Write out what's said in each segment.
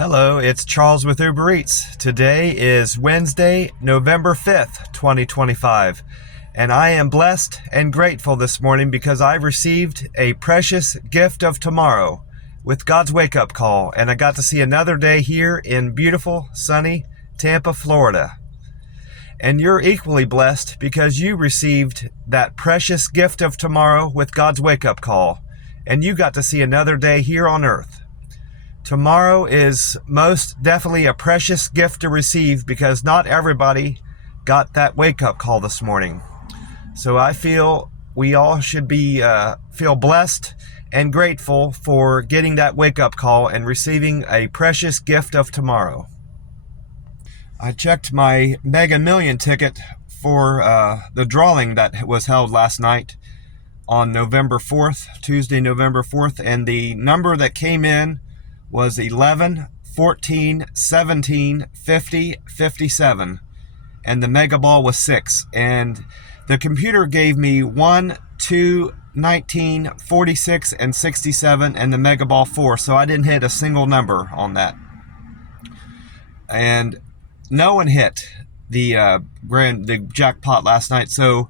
Hello, it's Charles with Uber Eats. Today is Wednesday, November 5th, 2025, and I am blessed and grateful this morning because I received a precious gift of tomorrow with God's wake-up call, and I got to see another day here in beautiful, sunny Tampa, Florida. And you're equally blessed because you received that precious gift of tomorrow with God's wake-up call, and you got to see another day here on earth. Tomorrow is most definitely a precious gift to receive because not everybody got that wake-up call this morning. So I feel we all should feel blessed and grateful for getting that wake-up call and receiving a precious gift of tomorrow. I checked my Mega Million ticket for the drawing that was held last night on November 4th, Tuesday, November 4th, and the number that came in was 11, 14, 17, 50, 57, and the mega ball was 6. And the computer gave me 1, 2, 19, 46, and 67, and the mega ball 4. So I didn't hit a single number on that. And no one hit the jackpot last night. So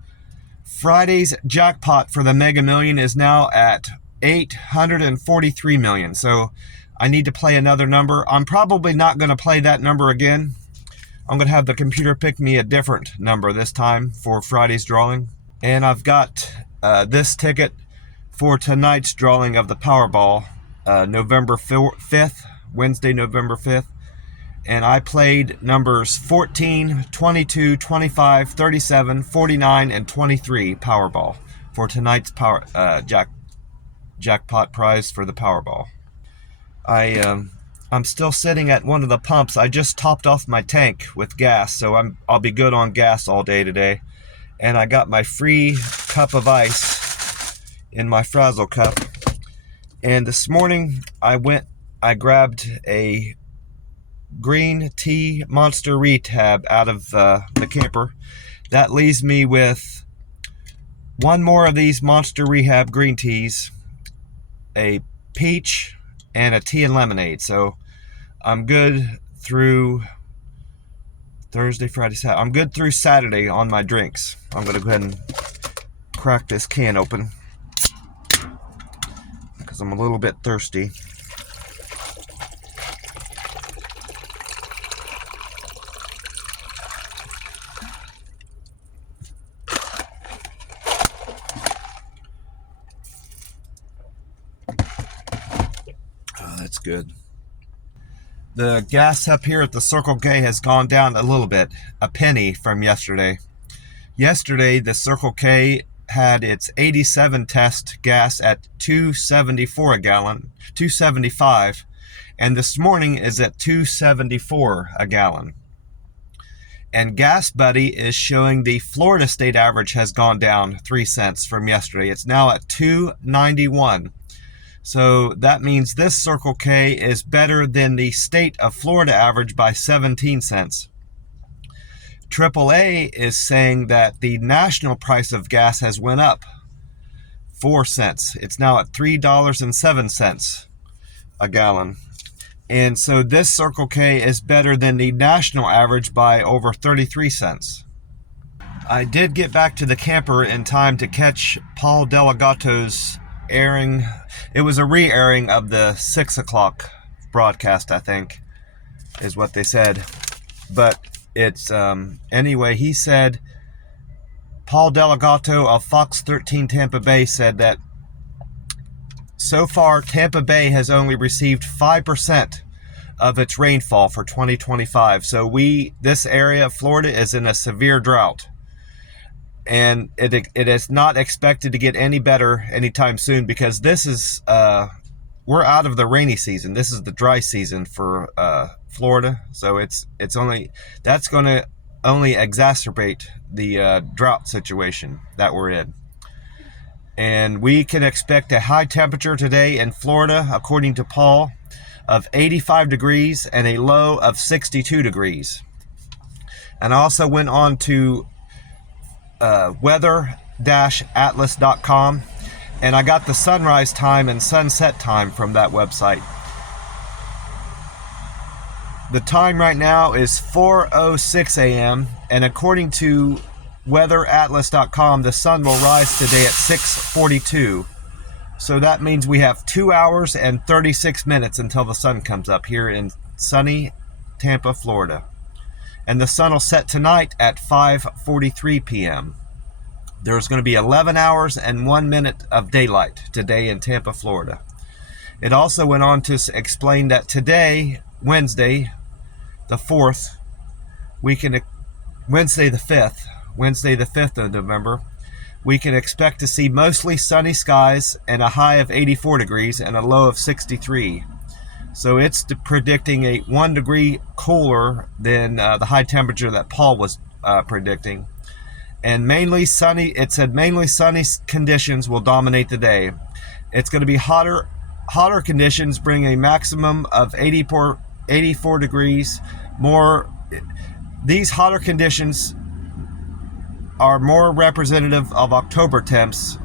Friday's jackpot for the Mega Million is now at 843 million. So I need to play another number. I'm probably not going to play that number again. I'm going to have the computer pick me a different number this time for Friday's drawing. And I've got this ticket for tonight's drawing of the Powerball, November 5th, Wednesday, November 5th. And I played numbers 14, 22, 25, 37, 49, and 23 Powerball for tonight's jackpot prize for the Powerball. I'm still sitting at one of the pumps. I just topped off my tank with gas, so I'll be good on gas all day today. And I got my free cup of ice in my Frazzle cup. And this morning I grabbed a green tea Monster Rehab out of the camper. That leaves me with one more of these Monster Rehab green teas, a peach, and a tea and lemonade. So I'm good through Thursday, Friday, Saturday. I'm good through Saturday on my drinks. I'm going to go ahead and crack this can open because I'm a little bit thirsty. That's good. The gas up here at the Circle K has gone down a little bit, a penny from yesterday. Yesterday, the Circle K had its 87 test gas at $2.74 a gallon, $2.75, and this morning is at $2.74 a gallon. And Gas Buddy is showing the Florida state average has gone down 3 cents from yesterday. It's now at $2.91. So that means this Circle K is better than the state of Florida average by 17 cents. AAA is saying that the national price of gas has went up 4 cents. It's now at $3.07 a gallon. And so this Circle K is better than the national average by over 33 cents. I did get back to the camper in time to catch Paul Delgato's airing. It was a re-airing of the 6 o'clock broadcast, I think, is what they said. But it's, anyway, he said, Paul Delgato of Fox 13 Tampa Bay said that so far Tampa Bay has only received 5% of its rainfall for 2025. So this area of Florida is in a severe drought. And it is not expected to get any better anytime soon because this is, we're out of the rainy season. This is the dry season for Florida. So that's going to only exacerbate the drought situation that we're in. And we can expect a high temperature today in Florida, according to Paul, of 85 degrees and a low of 62 degrees. And I also went on to weather-atlas.com, and I got the sunrise time and sunset time from that website. The time right now is 4:06 a.m. and according to weatheratlas.com, the sun will rise today at 6:42. So that means we have 2 hours and 36 minutes until the sun comes up here in sunny Tampa, Florida. And the sun will set tonight at 5:43 p.m. There's going to be 11 hours and 1 minute of daylight today in Tampa, Florida. It also went on to explain that today, Wednesday, the 4th, Wednesday the 5th of November, we can expect to see mostly sunny skies and a high of 84 degrees and a low of 63. So it's predicting a 1 degree cooler than the high temperature that Paul was predicting. And mainly sunny, it said mainly sunny conditions will dominate the day. It's going to be hotter conditions bring a maximum of 84 degrees. These hotter conditions are more representative of October temps.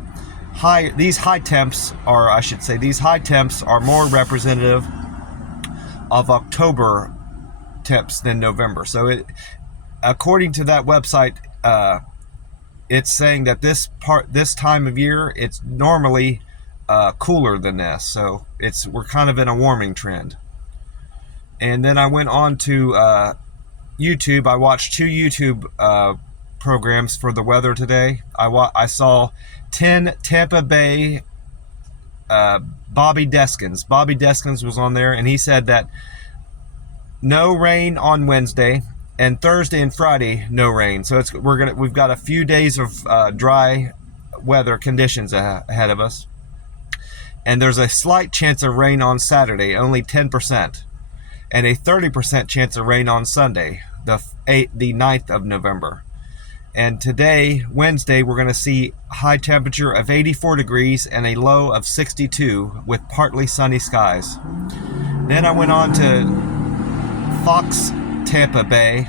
These high temps are more representative of October temps than November. So according to that website, it's saying that this time of year, it's normally cooler than this. So we're kind of in a warming trend. And then I went on to YouTube. I watched 2 YouTube programs for the weather today. I saw 10 Tampa Bay Bobby Deskins. Bobby Deskins was on there, and he said that no rain on Wednesday, and Thursday and Friday no rain. So we've got a few days of dry weather conditions ahead of us, and there's a slight chance of rain on Saturday, only 10%, and a 30% chance of rain on Sunday, the 9th of November. And today, Wednesday, we're going to see high temperature of 84 degrees and a low of 62 with partly sunny skies. Then I went on to Fox Tampa Bay.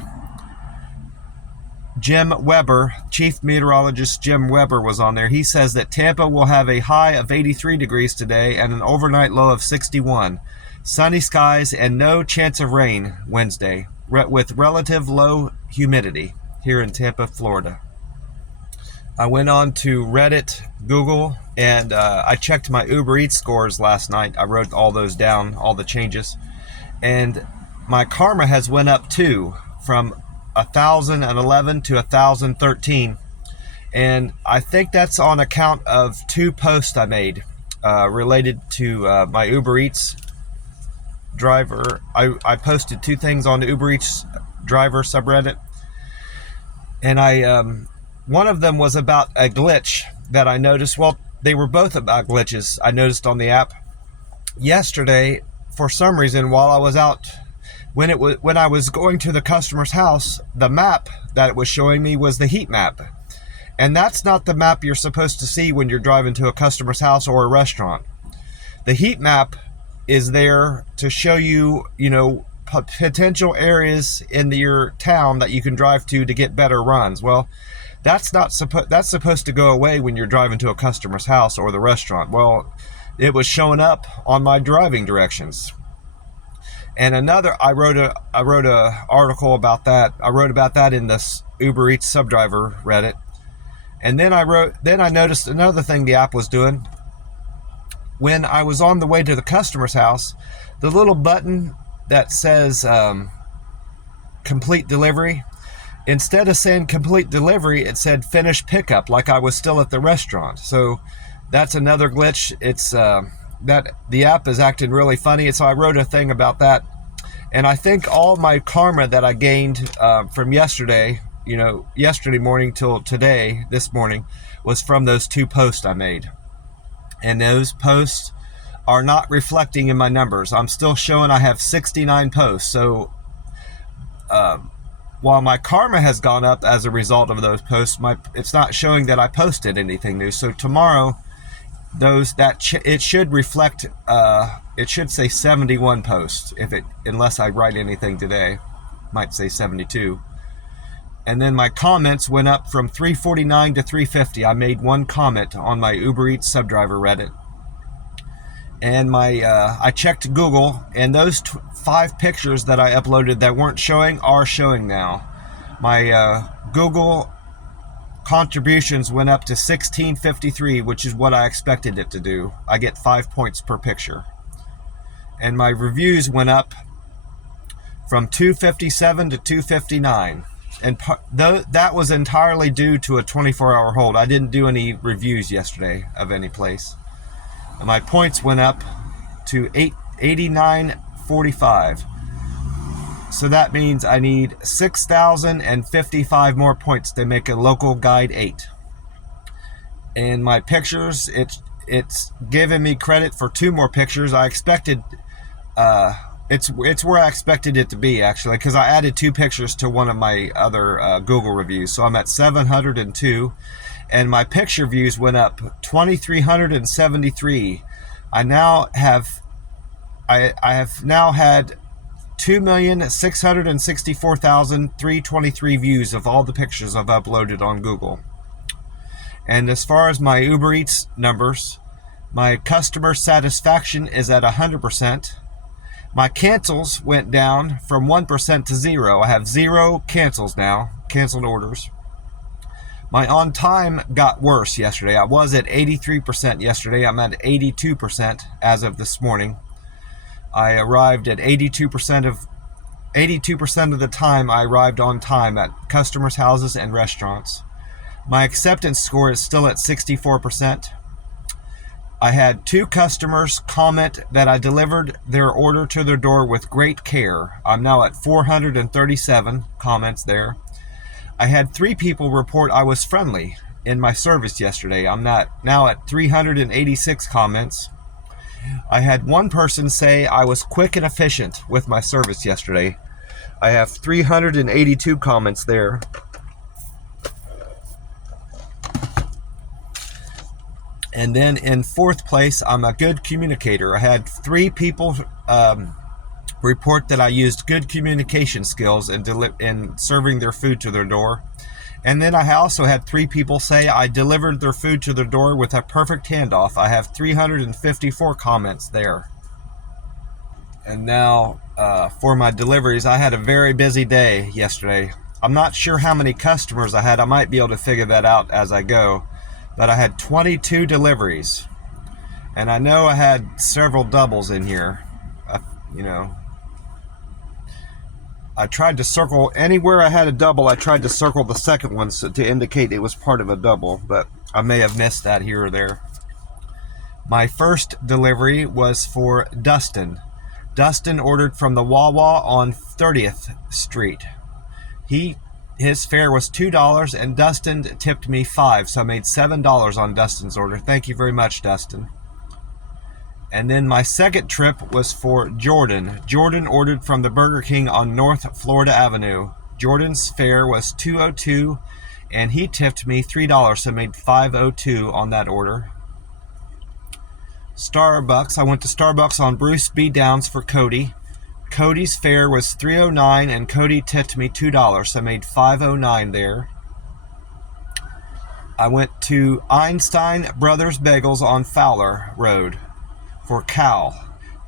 Jim Weber, Chief Meteorologist Jim Weber was on there. He says that Tampa will have a high of 83 degrees today and an overnight low of 61. Sunny skies and no chance of rain Wednesday, with relative low humidity here in Tampa, Florida. I went on to Reddit, Google, and I checked my Uber Eats scores last night. I wrote all those down, all the changes. And my karma has went up too, from 1,011 to 1,013. And I think that's on account of 2 posts I made related to my Uber Eats driver. I posted 2 things on the Uber Eats driver subreddit. And one of them was about a glitch that I noticed. Well, they were both about glitches I noticed on the app. Yesterday, for some reason, while I was out, when I was going to the customer's house, the map that it was showing me was the heat map. And that's not the map you're supposed to see when you're driving to a customer's house or a restaurant. The heat map is there to show you, potential areas in your town that you can drive to get better runs. Well, that's supposed to go away when you're driving to a customer's house or the restaurant. Well, it was showing up on my driving directions. And I wrote a article about that. I wrote about that in this Uber Eats subdriver Reddit. And then I noticed another thing the app was doing. When I was on the way to the customer's house, the little button that says complete delivery, instead of saying complete delivery, it said finish pickup, like I was still at the restaurant. So that's another glitch. It's that the app is acting really funny. So I wrote a thing about that. And I think all my karma that I gained from yesterday morning till this morning, was from those 2 posts I made. And those posts are not reflecting in my numbers. I'm still showing I have 69 posts. So while my karma has gone up as a result of those posts, it's not showing that I posted anything new. So tomorrow, it should reflect. It should say 71 posts unless I write anything today. Might say 72. And then my comments went up from 349 to 350. I made 1 comment on my Uber Eats subdriver Reddit. And I checked Google, and those 5 pictures that I uploaded that weren't showing are showing now. My Google contributions went up to 1653, which is what I expected it to do. I get 5 points per picture. And my reviews went up from 257 to 259. And that was entirely due to a 24-hour hold. I didn't do any reviews yesterday of any place. And my points went up to 8945. So that means I need 6,055 more points to make a local guide 8. And my pictures, it's given me credit for 2 more pictures. I expected, it's where I expected it to be, actually, because I added 2 pictures to one of my other Google reviews. So I'm at 702, and my picture views went up 2,373. I have now had 2,664,323 views of all the pictures I've uploaded on Google. And as far as my Uber Eats numbers, my customer satisfaction is at 100%. My cancels went down from 1% to 0. I have 0 cancels now, canceled orders. My on time got worse yesterday. I was at 83% yesterday. I'm at 82% as of this morning. I arrived at 82% of the time. I arrived on time at customers' houses and restaurants. My acceptance score is still at 64%. I had 2 customers comment that I delivered their order to their door with great care. I'm now at 437 comments there. I had 3 people report I was friendly in my service yesterday. I'm now at 386 comments. I had 1 person say I was quick and efficient with my service yesterday. I have 382 comments there. And then in 4th place, I'm a good communicator. I had 3 people report that I used good communication skills in serving their food to their door. And then I also had 3 people say I delivered their food to their door with a perfect handoff. I have 354 comments there. And now for my deliveries, I had a very busy day yesterday. I'm not sure how many customers I had. I might be able to figure that out as I go. But I had 22 deliveries. And I know I had several doubles in here. I tried to circle anywhere I had a double. I tried to circle the second one to indicate it was part of a double, but I may have missed that here or there. My first delivery was for Dustin. Dustin ordered from the Wawa on 30th Street. His fare was $2, and Dustin tipped me $5, so I made $7 on Dustin's order. Thank you very much, Dustin. And then my second trip was for Jordan. Jordan ordered from the Burger King on North Florida Avenue. Jordan's fare was $2.02, and he tipped me $3, so I made $5.02 on that order. Starbucks. I went to Starbucks on Bruce B. Downs for Cody. Cody's fare was $3.09, and Cody tipped me $2, so I made $5.09 there. I went to Einstein Brothers Bagels on Fowler Road for Cal.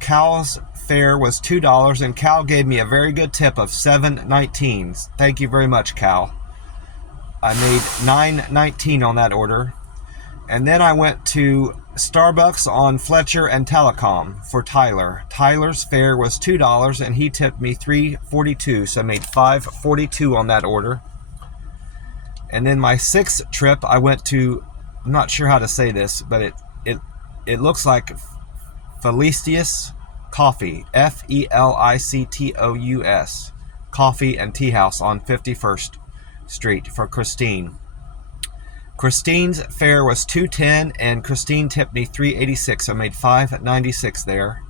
Cal's fare was $2, and Cal gave me a very good tip of $7.19. Thank you very much, Cal. I made $9.19 on that order. And then I went to Starbucks on Fletcher and Telecom for Tyler. Tyler's fare was $2, and he tipped me $3.42, so I made $5.42 on that order. And then my 6th trip, I went to, I'm not sure how to say this, but it looks like Felicitas Coffee, Felictous, Coffee and Tea House on 51st Street for Christine. Christine's fare was $2.10, and Christine tipped me $3.86, so I made $5.96 there.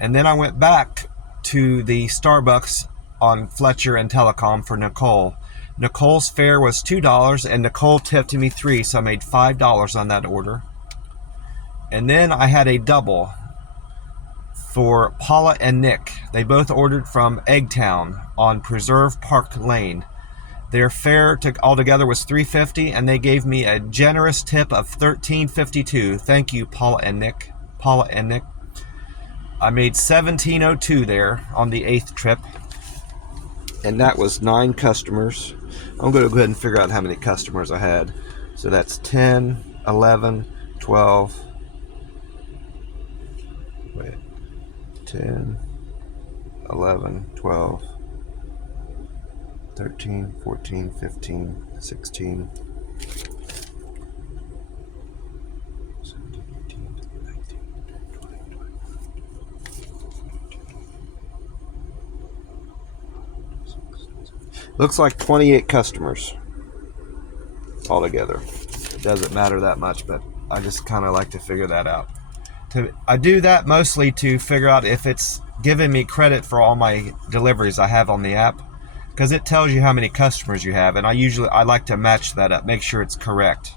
And then I went back to the Starbucks on Fletcher and Telecom for Nicole. Nicole's fare was $2, and Nicole tipped me $3, so I made $5 on that order. And then I had a double for Paula and Nick. They both ordered from Eggtown on Preserve Park Lane. Their fare altogether was $3.50, and they gave me a generous tip of $13.52. Thank you, Paula and Nick. Paula and Nick. I made $17.02 there on the 8th trip. And that was 9 customers. I'm going to go ahead and figure out how many customers I had. So that's 10, 11, 12. Wait. 10, 11, 12, 13, 14, 15, 16, 17, 18, 19, 20, 21. Looks like 28 customers altogether. It doesn't matter that much, but I just kind of like to figure that out. I do that mostly to figure out if it's giving me credit for all my deliveries I have on the app, because it tells you how many customers you have, and I like to match that up, make sure it's correct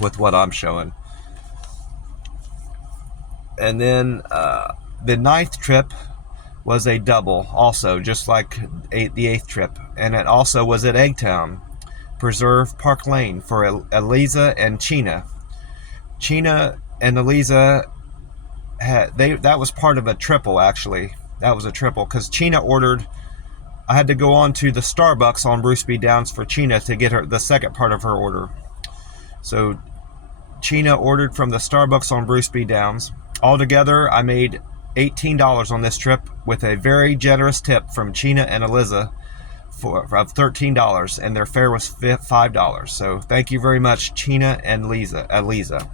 with what I'm showing. And then the 9th trip was a double also, just like the 8th trip, and it also was at Eggtown Preserve Park Lane for Eliza and Chena. Chena and Eliza that was part of a triple, actually. That was a triple because Chena ordered. I had to go on to the Starbucks on Bruce B. Downs for Chena to get her the second part of her order. So Chena ordered from the Starbucks on Bruce B. Downs. Altogether, I made $18 on this trip with a very generous tip from Chena and Eliza of $13, and their fare was $5. So thank you very much, Chena and Eliza.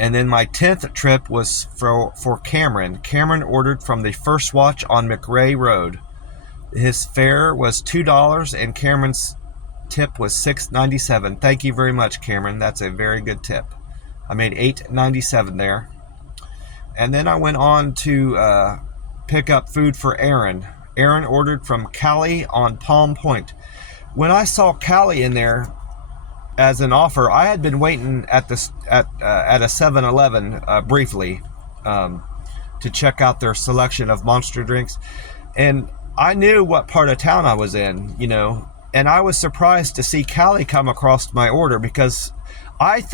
And then my 10th trip was for Cameron. Cameron ordered from the First Watch on McRae Road. His fare was $2, and Cameron's tip was $6.97. Thank you very much, Cameron. That's a very good tip. I made $8.97 there. And then I went on to pick up food for Aaron. Aaron ordered from Cali on Palm Point. When I saw Cali in there as an offer, I had been waiting at a 7-Eleven briefly to check out their selection of monster drinks, and I knew what part of town I was in, and I was surprised to see Cali come across my order, because I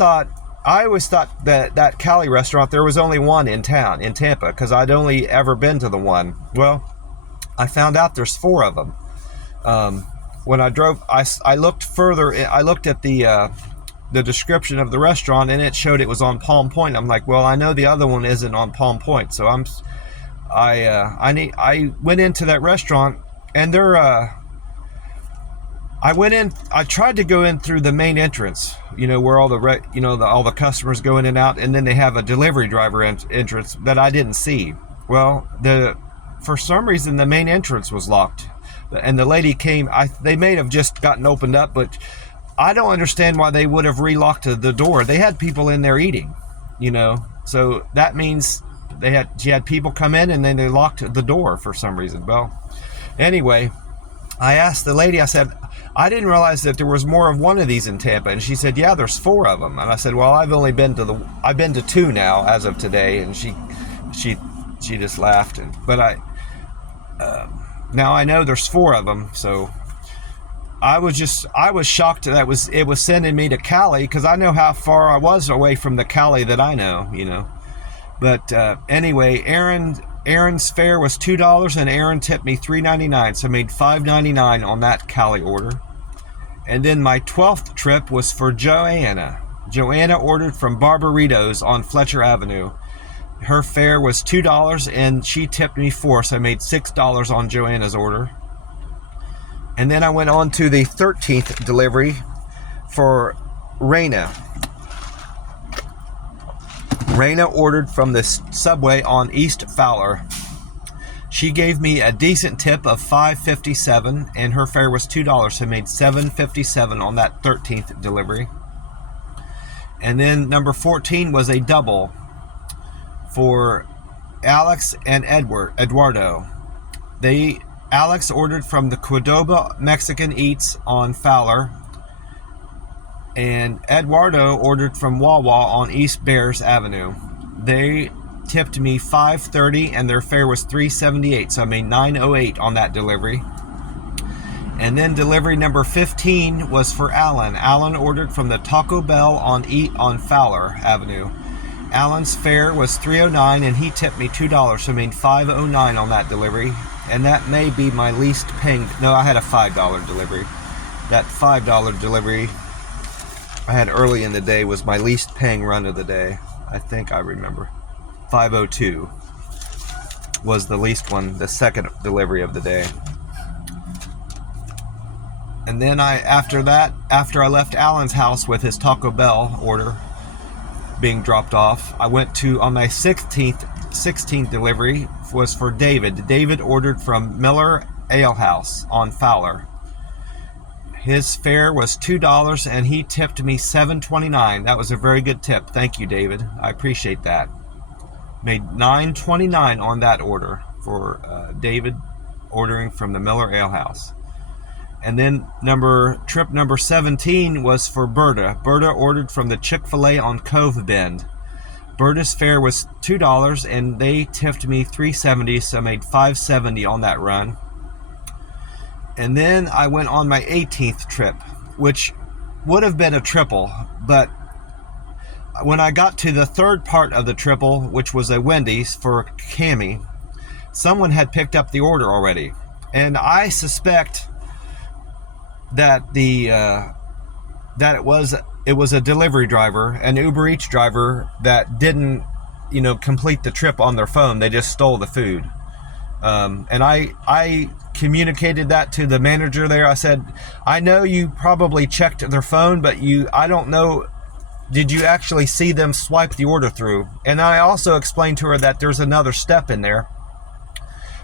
always thought that Cali restaurant, there was only one in town, in Tampa, because I'd only ever been to the one. Well, I found out there's 4 of them. When I drove, I looked further. I looked at the description of the restaurant, and it showed it was on Palm Point. I'm like, well, I know the other one isn't on Palm Point, so I went into that restaurant, and I went in. I tried to go in through the main entrance, where all the customers go in and out, and then they have a delivery driver entrance that I didn't see. Well, for some reason the main entrance was locked. And the lady came, they may have just gotten opened up, but I don't understand why they would have relocked the door. They had people in there eating, so that means she had people come in, and then they locked the door for some reason. Well, anyway, I asked the lady, I said, I didn't realize that there was more of one of these in Tampa. And she said, yeah, there's 4 of them. And I said, well, I've been to 2 now as of today. And she just laughed. But now I know there's 4 of them, so I was shocked that it was sending me to Cali, because I know how far I was away from the Cali that I know, But anyway, Aaron's fare was $2, and Aaron tipped me $3.99, so I made $5.99 on that Cali order. And then my 12th trip was for Joanna. Joanna ordered from Barbaritos on Fletcher Avenue. Her fare was $2, and she tipped me $4, so I made $6 on Joanna's order. And then I went on to the 13th delivery for Raina. Raina ordered from the Subway on East Fowler. She gave me a decent tip of $5.57, and her fare was $2, so I made $7.57 on that 13th delivery. And then number 14 was a double for Alex and Eduardo. Alex ordered from the Qdoba Mexican Eats on Fowler, and Eduardo ordered from Wawa on East Bears Avenue. They tipped me $5.30, and their fare was $3.78, so I made $9.08 on that delivery. And then delivery number 15 was for Alan. Alan ordered from the Taco Bell on Fowler Avenue. Alan's fare was $3.09 and he tipped me $2, so I made $5.09 on that delivery. And that may be my least paying. No, I had a $5 delivery. That $5 delivery I had early in the day was my least paying run of the day. I think I remember. 5.02 was the least one, the second delivery of the day. And then after I left Alan's house with his Taco Bell order being dropped off, I went to, on my 16th delivery was for David. David ordered from Miller Ale House on Fowler. His fare was $2 and he tipped me $7.29. That was a very good tip. Thank you, David. I appreciate that. Made $9.29 on that order for David ordering from the Miller Ale House. And then trip number 17 was for Berta. Berta ordered from the Chick-fil-A on Cove Bend. Berta's fare was $2 and they tipped me $3.70, so I made $5.70 on that run. And then I went on my 18th trip, which would have been a triple, but when I got to the third part of the triple, which was a Wendy's for Cammie, someone had picked up the order already. And I suspect that it was a delivery driver, an Uber Eats driver that didn't, complete the trip on their phone. They just stole the food. And I communicated that to the manager there. I said, I know you probably checked their phone, but I don't know, did you actually see them swipe the order through? And I also explained to her that there's another step in there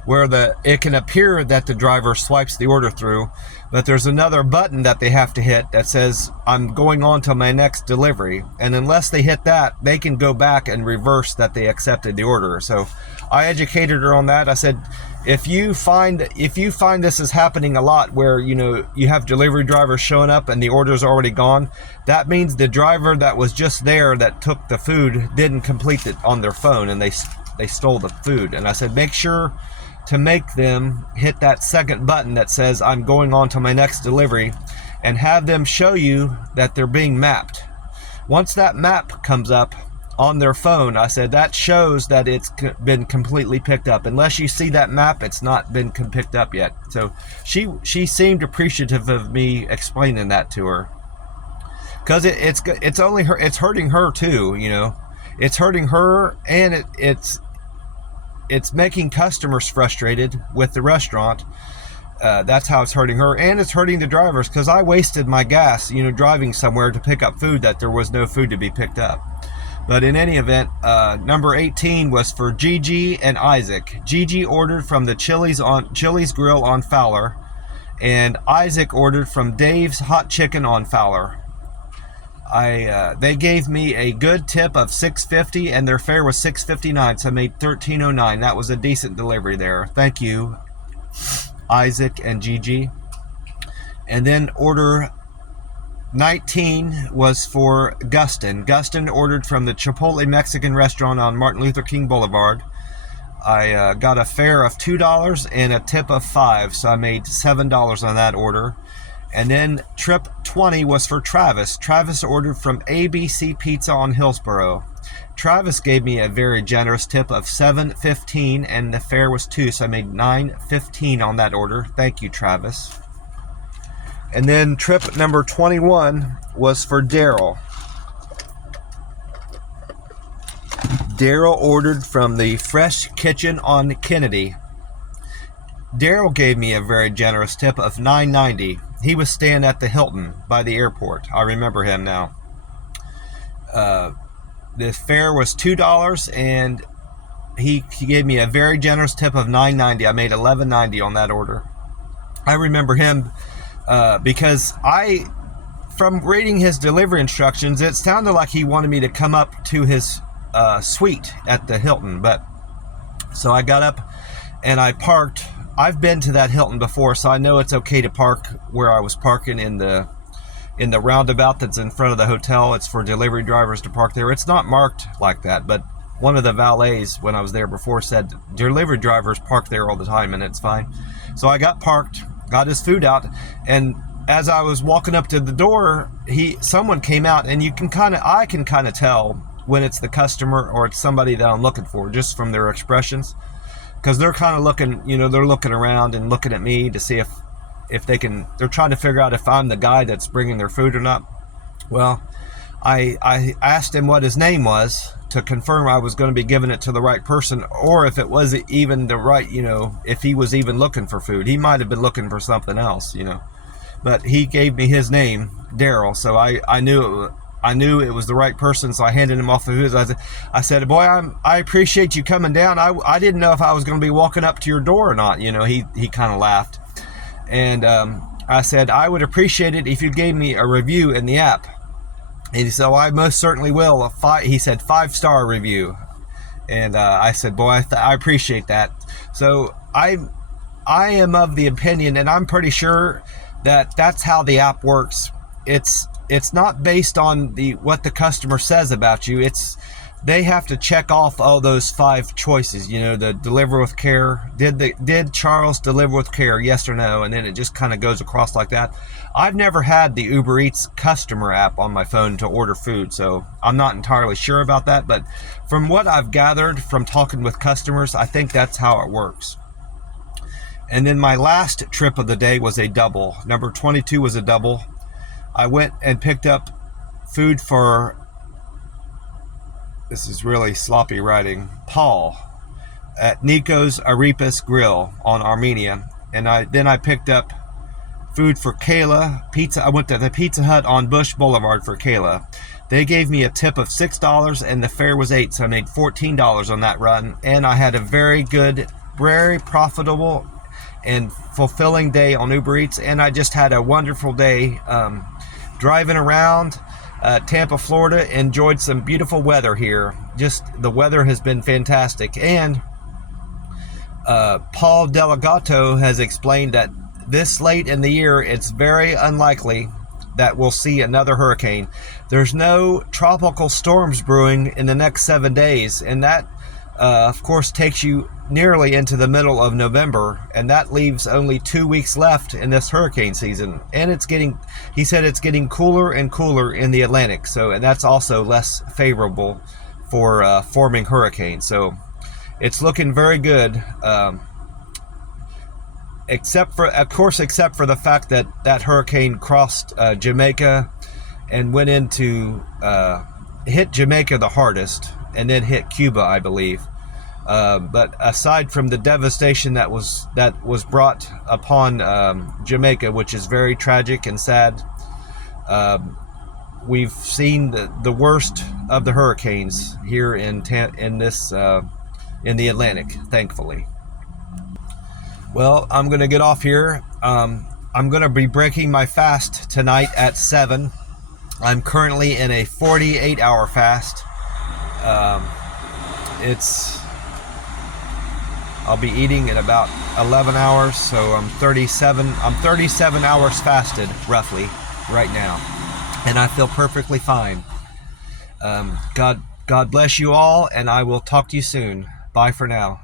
where it can appear that the driver swipes the order through, but there's another button that they have to hit that says, I'm going on to my next delivery. And unless they hit that, they can go back and reverse that they accepted the order. So I educated her on that. I said, if you find this is happening a lot where, you have delivery drivers showing up and the order's already gone, that means the driver that was just there that took the food didn't complete it on their phone and they stole the food. And I said, make sure to make them hit that second button that says I'm going on to my next delivery and have them show you that they're being mapped. Once that map comes up on their phone, I said that shows that it's been completely picked up. Unless you see that map, it's not been picked up yet. So she seemed appreciative of me explaining that to her, because it's only her, it's hurting her too, it's hurting her, and it's making customers frustrated with the restaurant. That's how it's hurting her, and it's hurting the drivers, because I wasted my gas, driving somewhere to pick up food that there was no food to be picked up. But in any event, number 18 was for Gigi and Isaac. Gigi ordered from the Chili's Grill on Fowler, and Isaac ordered from Dave's Hot Chicken on Fowler. They gave me a good tip of $6.50 and their fare was $6.59, so I made $13.09. That was a decent delivery there. Thank you, Isaac and Gigi. And then order 19 was for Gustin. Gustin ordered from the Chipotle Mexican restaurant on Martin Luther King Boulevard. I got a fare of $2 and a tip of $5, so I made $7 on that order. And then trip 20 was for Travis. Travis ordered from ABC Pizza on Hillsborough. Travis gave me a very generous tip of $7.15 and the fare was $2, so I made $9.15 on that order. Thank you, Travis. And then trip number 21 was for Daryl. Daryl ordered from the Fresh Kitchen on Kennedy. Daryl gave me a very generous tip of $9.90. He was staying at the Hilton by the airport. I remember him now. The fare was $2 and he gave me a very generous tip of $9.90. I made $11.90 on that order. I remember him because from reading his delivery instructions, it sounded like he wanted me to come up to his suite at the Hilton. So I got up and I parked. I've been to that Hilton before, so I know it's okay to park where I was parking in the roundabout that's in front of the hotel. It's for delivery drivers to park there. It's not marked like that, but one of the valets when I was there before said delivery drivers park there all the time, and it's fine. So I got parked, got his food out, and as I was walking up to the door, someone came out, and I can kind of tell when it's the customer or it's somebody that I'm looking for, just from their expressions. Because they're kind of looking, they're looking around and looking at me to see if they can, they're trying to figure out if I'm the guy that's bringing their food or not. Well, I asked him what his name was to confirm I was going to be giving it to the right person, or if it was even the right, if he was even looking for food. He might have been looking for something else, but he gave me his name, Daryl. So I knew it was the right person. So I handed him off the food. I said, boy, I appreciate you coming down. I didn't know if I was going to be walking up to your door or not. He kind of laughed. And I said, I would appreciate it if you gave me a review in the app. And he said, oh, I most certainly will. He said 5-star review. And I said, boy, I appreciate that. So I am of the opinion, and I'm pretty sure that that's how the app works. It's not based on what the customer says about you. They have to check off all those 5 choices. The deliver with care. Did Charles deliver with care? Yes or no? And then it just kind of goes across like that. I've never had the Uber Eats customer app on my phone to order food, so I'm not entirely sure about that. But from what I've gathered from talking with customers, I think that's how it works. And then my last trip of the day was a double. Number 22 was a double. I went and picked up food for, this is really sloppy writing, Paul at Nico's Arepas Grill on Armenia. And then I picked up food for Kayla Pizza. I went to the Pizza Hut on Bush Boulevard for Kayla. They gave me a tip of $6 and the fare was $8, so I made $14 on that run. And I had a very good, very profitable and fulfilling day on Uber Eats. And I just had a wonderful day driving around Tampa, Florida. Enjoyed some beautiful weather here. Just the weather has been fantastic. And Paul Delegato has explained that this late in the year, it's very unlikely that we'll see another hurricane. There's no tropical storms brewing in the next 7 days, and that of course takes you nearly into the middle of November, and that leaves only 2 weeks left in this hurricane season. And he said it's getting cooler and cooler in the Atlantic, and that's also less favorable for forming hurricanes. So it's looking very good, except for the fact that that hurricane crossed Jamaica and went into hit Jamaica the hardest, and then hit Cuba, I believe. But aside from the devastation that was brought upon Jamaica, which is very tragic and sad, we've seen the worst of the hurricanes here in the Atlantic, thankfully. Well, I'm going to get off here. I'm going to be breaking my fast tonight at 7. I'm currently in a 48-hour fast. I'll be eating in about 11 hours, so I'm 37 hours fasted, roughly, right now. And I feel perfectly fine. God bless you all, and I will talk to you soon. Bye for now.